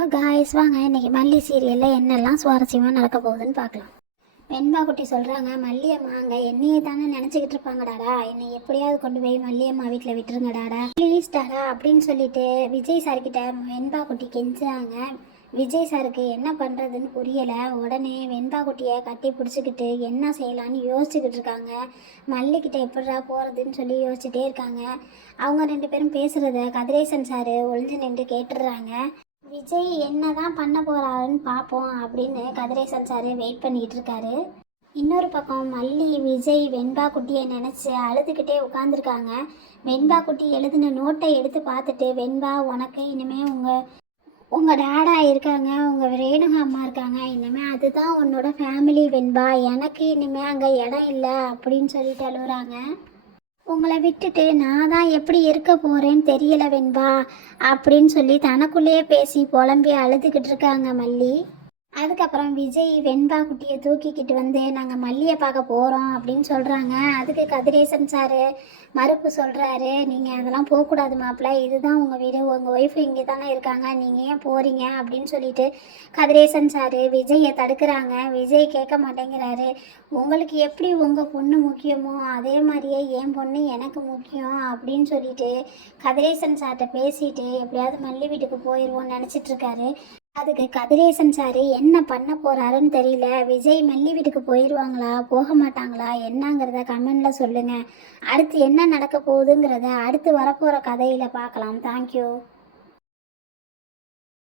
Hello guys, வாங்க இன்றைக்கி மல்லி சீரியலில் என்னெல்லாம் சுவாரஸ்யமாக நடக்க போகுதுன்னு பார்க்கலாம். வெண்பா குட்டி சொல்கிறாங்க, மல்லியம்மா அங்கே என்னையே தானே நினச்சிக்கிட்டு இருப்பாங்கடாடா, என்னை எப்படியாவது கொண்டு போய் மல்லியம்மா வீட்டில் விட்டுருங்கடாடா ப்ளீஸ் டாடா அப்படின்னு சொல்லிட்டு விஜய் சார்கிட்ட வெண்பா குட்டி கெஞ்சாங்க. விஜய் சாருக்கு என்ன பண்ணுறதுன்னு புரியலை. உடனே வெண்பா குட்டியை கட்டி பிடிச்சிக்கிட்டு என்ன செய்யலான்னு யோசிச்சுக்கிட்டு இருக்காங்க. மல்லிக்கிட்ட எப்படா போகிறதுன்னு சொல்லி யோசிச்சுட்டே இருக்காங்க. அவங்க ரெண்டு பேரும் பேசுகிறத கதிரேசன் சார் ஒளிஞ்சு நின்று கேட்டுடுறாங்க. விஜய் என்ன தான் பண்ண போகிறாருன்னு பார்ப்போம் அப்படின்னு கதிரேசன் சார் வெயிட் பண்ணிகிட்டு இருக்காரு. இன்னொரு பக்கம் மல்லி விஜய் வெண்பா குட்டியை நினச்சி அழுதுகிட்டே உட்காந்துருக்காங்க. வெண்பா குட்டி எழுதின நோட்டை எடுத்து பார்த்துட்டு, வெண்பா உனக்கு இனிமேல் உங்கள் டேடா இருக்காங்க, உங்கள் ரேணுகா அம்மா இருக்காங்க, இனிமேல் அதுதான் உன்னோட ஃபேமிலி வெண்பா, எனக்கு இனிமேல் அங்கே இடம் இல்லை அப்படின்னு சொல்லிட்டு அழுகுறாங்க. உங்களை விட்டுட்டு நான் தான் எப்படி இருக்க போகிறேன்னு தெரியல வெண்பா அப்படின்னு சொல்லி தனக்குள்ளேயே பேசி புலம்பி அழுதுகிட்டு இருக்காங்க மல்லி. அதுக்கப்புறம் விஜய் வெண்பா குட்டியை தூக்கிக்கிட்டு வந்து நாங்கள் மல்லியை பார்க்க போகிறோம் அப்படின்னு சொல்கிறாங்க. அதுக்கு கதிரேசன் சார் மறுப்பு சொல்கிறாரு, நீங்கள் அதெல்லாம் போகக்கூடாது மாப்பிள்ள, இதுதான் உங்கள் வீடு, உங்கள் ஒய்ஃபு இங்கே தானே இருக்காங்க, நீங்கள் ஏன் போகிறீங்க அப்படின்னு சொல்லிட்டு கதிரேசன் சார் விஜயை தடுக்கிறாங்க. விஜய் கேட்க மாட்டேங்கிறாரு. உங்களுக்கு எப்படி உங்கள் பொண்ணு முக்கியமோ அதே மாதிரியே என் பொண்ணு எனக்கு முக்கியம் அப்படின்னு சொல்லிட்டு கதிரேசன் சார்கிட்ட பேசிட்டு எப்படியாவது மல்லி வீட்டுக்கு போயிடுவோன்னு நினச்சிட்ருக்காரு. அதுக்கு கதிரேசன் சார் என்ன பண்ண போகிறாருன்னு தெரியல. விஜய் மல்லி வீட்டுக்கு போயிடுவாங்களா போக மாட்டாங்களா என்னங்கிறத கமெண்டில் சொல்லுங்கள். அடுத்து என்ன நடக்க போகுதுங்கிறத அடுத்து வரப்போகிற கதையில் பார்க்கலாம். தேங்க்யூ.